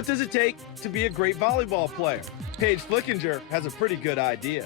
What does it take to be a great volleyball player? Paige Flickinger has a pretty good idea.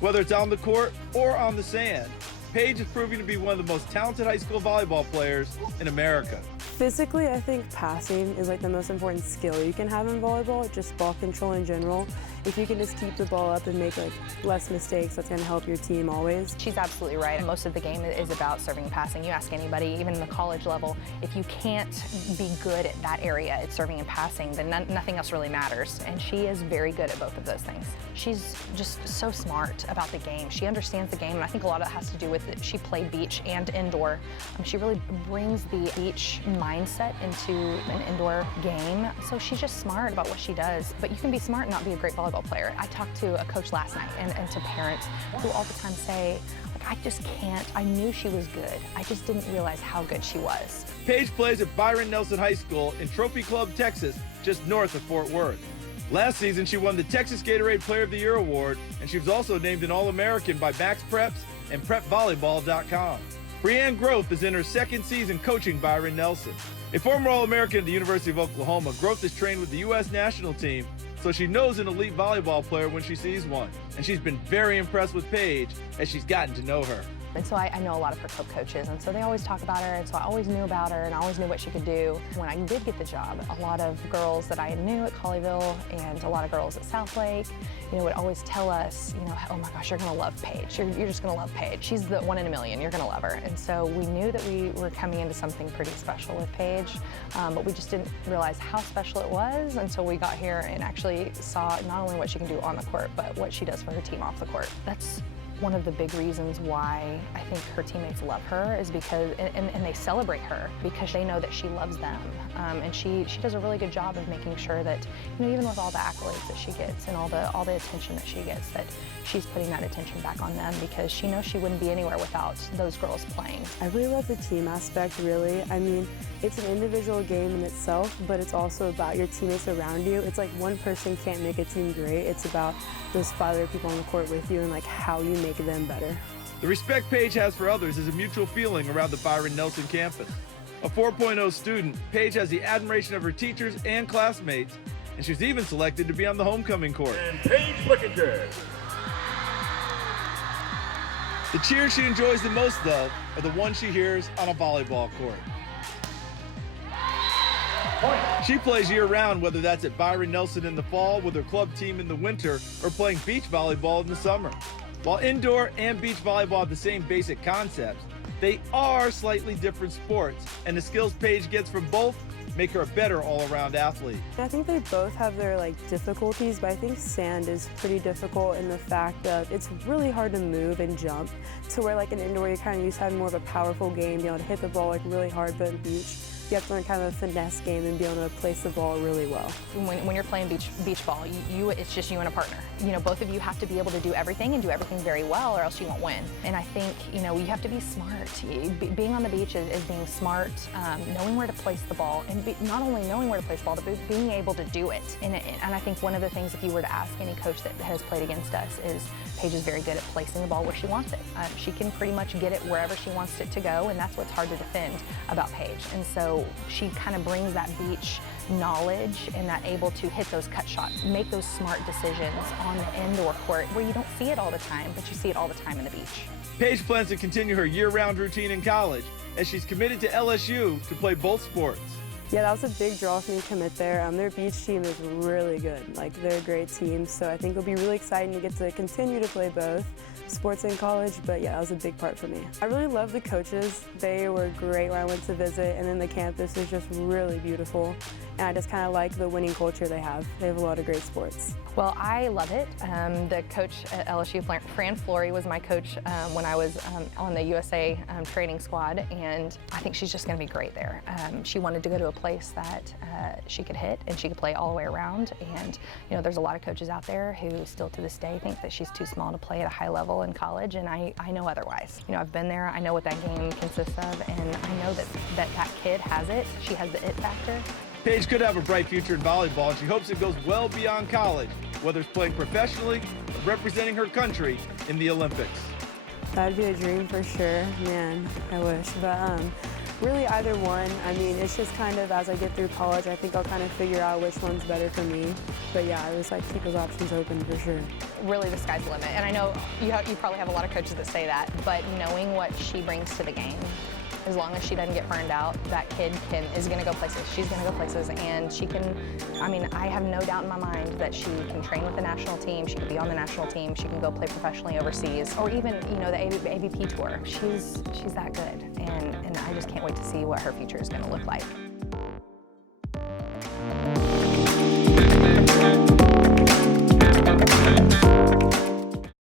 Whether it's on the court or on the sand, Paige is proving to be one of the most talented high school volleyball players in America. Physically, I think passing is like the most important skill you can have in volleyball, just ball control in general. If you can just keep the ball up and make like less mistakes, that's going to help your team always. She's absolutely right. Most of the game is about serving and passing. You ask anybody, even in the college level, if you can't be good at that area, at serving and passing, then nothing else really matters. And she is very good at both of those things. She's just so smart about the game. She understands the game, and I think a lot of that has to do with it. She played beach and indoor. She really brings the beach mindset into an indoor game. So she's just smart about what she does. But you can be smart and not be a great volleyball player. I talked to a coach last night and to parents who all the time say, like, I just can't. I knew she was good. I just didn't realize how good she was. Paige plays at Byron Nelson High School in Trophy Club, Texas, just north of Fort Worth. Last season, she won the Texas Gatorade Player of the Year award, and she was also named an All-American by Max Preps and PrepVolleyball.com. Brianne Groth is in her second season coaching Byron Nelson. A former All-American at the University of Oklahoma, Groth is trained with the U.S. national team, so she knows an elite volleyball player when she sees one. And she's been very impressed with Paige as she's gotten to know her. And so I know a lot of her co-coaches, and so they always talk about her, and so I always knew about her, and I always knew what she could do. When I did get the job, a lot of girls that I knew at Colleyville and a lot of girls at Southlake, would always tell us, oh my gosh, you're gonna love Paige. You're just gonna love Paige. She's the one in a million, you're gonna love her. And so we knew that we were coming into something pretty special with Paige, but we just didn't realize how special it was until we got here and actually saw not only what she can do on the court, but what she does for her team off the court. That's one of the big reasons why I think her teammates love her is because, and they celebrate her because they know that she loves them. And she does a really good job of making sure that, even with all the accolades that she gets and all the attention that she gets, that she's putting that attention back on them because she knows she wouldn't be anywhere without those girls playing. I really love the team aspect, really. I mean, it's an individual game in itself, but it's also about your teammates around you. It's like one person can't make a team great. It's about those 5 other people on the court with you and like how you make them better. The respect Paige has for others is a mutual feeling around the Byron Nelson campus. A 4.0 student, Paige has the admiration of her teachers and classmates, and she's even selected to be on the homecoming court. And Paige Flickenger. The cheers she enjoys the most, though, are the ones she hears on a volleyball court. She plays year-round, whether that's at Byron Nelson in the fall, with her club team in the winter, or playing beach volleyball in the summer. While indoor and beach volleyball have the same basic concepts, they are slightly different sports, and the skills Paige gets from both make her a better all-around athlete. I think they both have their difficulties, but I think sand is pretty difficult in the fact that it's really hard to move and jump to where an indoor you kind of used to have more of a powerful game, be able to hit the ball really hard, but in beach you have to learn kind of a finesse game and be able to place the ball really well. When you're playing beach ball, it's just you and a partner. Both of you have to be able to do everything and do everything very well, or else you won't win. And I think, you have to be smart. Being on the beach is being smart, knowing where to place the ball, and not only knowing where to place the ball, but being able to do it. And I think one of the things, if you were to ask any coach that has played against us, is Paige is very good at placing the ball where she wants it. She can pretty much get it wherever she wants it to go, and that's what's hard to defend about Paige. And so she kind of brings that beach knowledge and that able to hit those cut shots, make those smart decisions on the indoor court where you don't see it all the time, but you see it all the time in the beach. Paige plans to continue her year-round routine in college as she's committed to LSU to play both sports. Yeah, that was a big draw for me to commit there. Their beach team is really good. They're a great team, so I think it'll be really exciting to get to continue to play both sports in college, but yeah, that was a big part for me. I really love the coaches. They were great when I went to visit, and then the campus is just really beautiful, and I just kind of like the winning culture they have. They have a lot of great sports. Well, I love it. The coach at LSU, Fran Flory, was my coach when I was on the USA training squad, and I think she's just going to be great there. She wanted to go to a place that she could hit and she could play all the way around, and there's a lot of coaches out there who still to this day think that she's too small to play at a high level in college, and I know otherwise. I've been there, I know what that game consists of, and I know that kid has it. She has the it factor. Paige could have a bright future in volleyball, and she hopes it goes well beyond college, whether it's playing professionally or representing her country in the Olympics. That'd be a dream for sure. Man, I wish. But Really either one. I mean, it's just kind of as I get through college, I think I'll kind of figure out which one's better for me. But yeah, I just like keep those options open for sure. Really, the sky's the limit. And I know you probably have a lot of coaches that say that, but knowing what she brings to the game, as long as she doesn't get burned out, that kid is going to go places. She's going to go places, and she can, I mean, I have no doubt in my mind that she can train with the national team, she can be on the national team, she can go play professionally overseas, or even, you know, the AVP tour. She's that good, and I just can't wait to see what her future is going to look like.